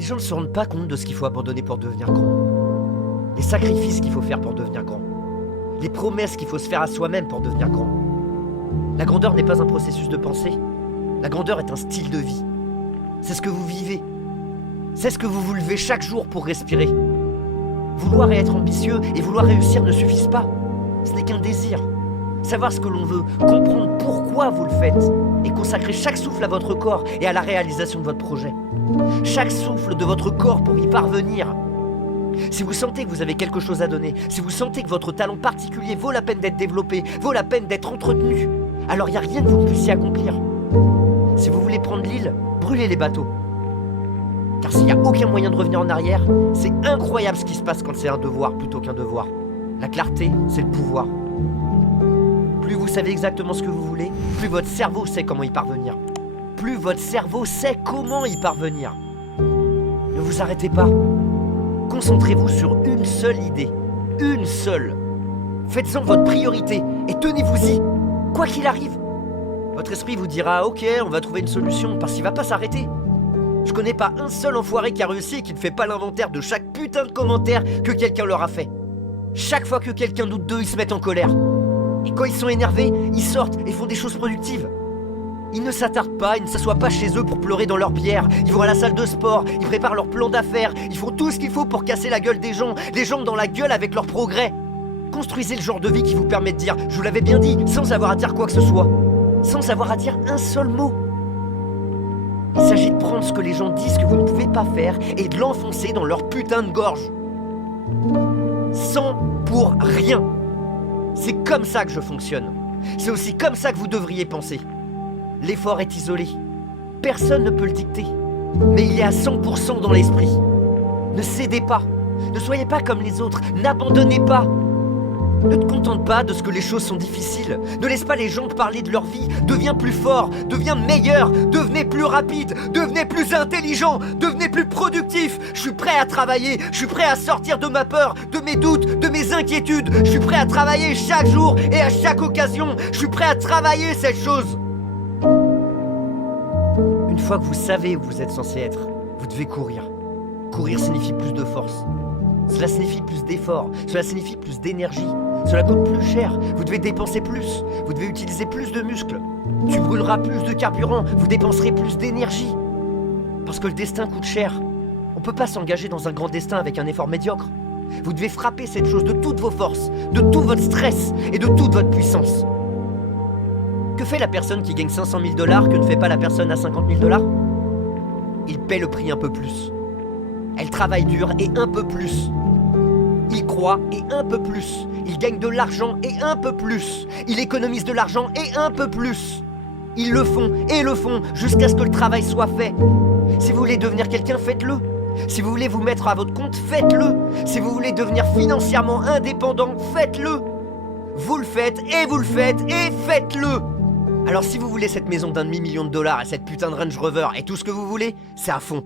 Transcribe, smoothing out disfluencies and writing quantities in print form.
Les gens ne se rendent pas compte de ce qu'il faut abandonner pour devenir grand. Les sacrifices qu'il faut faire pour devenir grand. Les promesses qu'il faut se faire à soi-même pour devenir grand. La grandeur n'est pas un processus de pensée. La grandeur est un style de vie. C'est ce que vous vivez. C'est ce que vous vous levez chaque jour pour respirer. Vouloir et être ambitieux et vouloir réussir ne suffisent pas. Ce n'est qu'un désir. Savoir ce que l'on veut, comprendre pourquoi vous le faites et consacrer chaque souffle à votre corps et à la réalisation de votre projet. Chaque souffle de votre corps pour y parvenir. Si vous sentez que vous avez quelque chose à donner, si vous sentez que votre talent particulier vaut la peine d'être développé, vaut la peine d'être entretenu, alors il n'y a rien que vous ne puissiez accomplir. Si vous voulez prendre l'île, brûlez les bateaux. Car s'il n'y a aucun moyen de revenir en arrière, c'est incroyable ce qui se passe quand c'est un devoir plutôt qu'un devoir. La clarté, c'est le pouvoir. Plus vous savez exactement ce que vous voulez, plus votre cerveau sait comment y parvenir. Plus votre cerveau sait comment y parvenir. Ne vous arrêtez pas. Concentrez-vous sur une seule idée. Une seule. Faites-en votre priorité et tenez-vous-y, quoi qu'il arrive. Votre esprit vous dira « Ok, on va trouver une solution » parce qu'il va pas s'arrêter. Je connais pas un seul enfoiré qui a réussi et qui ne fait pas l'inventaire de chaque putain de commentaire que quelqu'un leur a fait. Chaque fois que quelqu'un doute d'eux, ils se mettent en colère. Et quand ils sont énervés, ils sortent et font des choses productives. Ils ne s'attardent pas, ils ne s'assoient pas chez eux pour pleurer dans leur bière. Ils vont à la salle de sport, ils préparent leur plan d'affaires. Ils font tout ce qu'il faut pour casser la gueule des gens, les jambes dans la gueule avec leur progrès. Construisez le genre de vie qui vous permet de dire « Je vous l'avais bien dit » sans avoir à dire quoi que ce soit. Sans avoir à dire un seul mot. Il s'agit de prendre ce que les gens disent que vous ne pouvez pas faire et de l'enfoncer dans leur putain de gorge. Sans pour rien. C'est comme ça que je fonctionne. C'est aussi comme ça que vous devriez penser. L'effort est isolé. Personne ne peut le dicter. Mais il est à 100% dans l'esprit. Ne cédez pas. Ne soyez pas comme les autres. N'abandonnez pas. Ne te contente pas de ce que les choses sont difficiles. Ne laisse pas les gens parler de leur vie. Deviens plus fort, deviens meilleur, devenez plus rapide, devenez plus intelligent, devenez plus productif. Je suis prêt à travailler, je suis prêt à sortir de ma peur, de mes doutes, de mes inquiétudes. Je suis prêt à travailler chaque jour et à chaque occasion. Je suis prêt à travailler cette chose. Une fois que vous savez où vous êtes censé être, vous devez courir. Courir signifie plus de force. Cela signifie plus d'efforts. Cela signifie plus d'énergie. Cela coûte plus cher. Vous devez dépenser plus. Vous devez utiliser plus de muscles. Tu brûleras plus de carburant. Vous dépenserez plus d'énergie. Parce que le destin coûte cher. On ne peut pas s'engager dans un grand destin avec un effort médiocre. Vous devez frapper cette chose de toutes vos forces, de tout votre stress et de toute votre puissance. Que fait la personne qui gagne 500 000 $ que ne fait pas la personne à 50 000 $? Il paie le prix un peu plus. Elle travaille dur et un peu plus. Il croit et un peu plus. Il gagne de l'argent et un peu plus. Il économise de l'argent et un peu plus. Ils le font et le font jusqu'à ce que le travail soit fait. Si vous voulez devenir quelqu'un, faites-le. Si vous voulez vous mettre à votre compte, faites-le. Si vous voulez devenir financièrement indépendant, faites-le. Vous le faites et vous le faites et faites-le. Alors si vous voulez cette maison d'1,5 million de $ et cette putain de Range Rover et tout ce que vous voulez, c'est à fond.